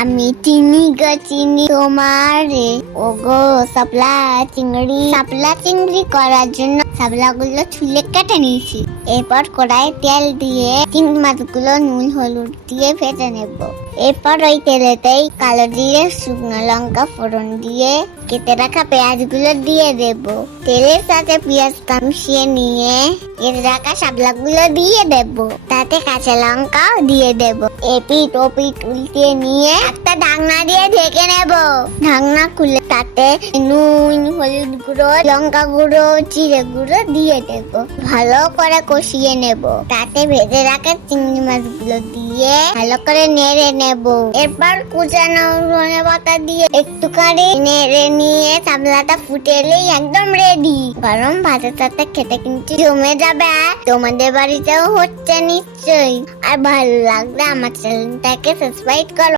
আমি চিনি গো চিনি তোমারে, ও গো শাপলা চিংড়ি করার জন্য শাপলাগুলো ছুলে কেটে নিয়েছি। এরপর কড়াইয়ে তেল দিয়ে চিংড়ি মাছগুলো নুন হলুদ দিয়ে ভেজে নেব। এরপর ওই তেলেতেই কালো জিরে শুকনো লঙ্কা ফোড়ন দিয়ে কেটে রাখা পেঁয়াজগুলো দিয়ে দেব। তেলের সাথে পেঁয়াজটা মিশিয়ে নিয়ে কেটে রাখা শাপলাগুলো দিয়ে দেব। তাতে কাঁচা লঙ্কাও দিয়ে দেব। এপিট ওপিট উল্টিয়ে নিয়ে একটা ঢাকনা দিয়ে ঢেকে নেব। ঢাকনা খুলে তাতে নুন হলুদ গুঁড়ো লঙ্কা গুঁড়ো জিরে গুঁড়ো দিয়ে দেব। ভালো করে কষিয়ে নেব। তাতে ভেজে রাখা চিংড়ি মাছগুলো দিয়ে ভালো করে নেড়ে নেব। এরপর কুচানো ধনে পাতা দিয়ে একটুখানি নেড়ে নিয়ে শাপলাটা ফুটে এলেই একদম রেডি। গরম ভাতের সাথে খেতে কিন্তু জমে যাবে। তোমাদের বাড়িতেও হচ্ছে নিশ্চয়ই। আর ভালো লাগলে আমার চ্যানেলটাকে সাবস্ক্রাইব করো।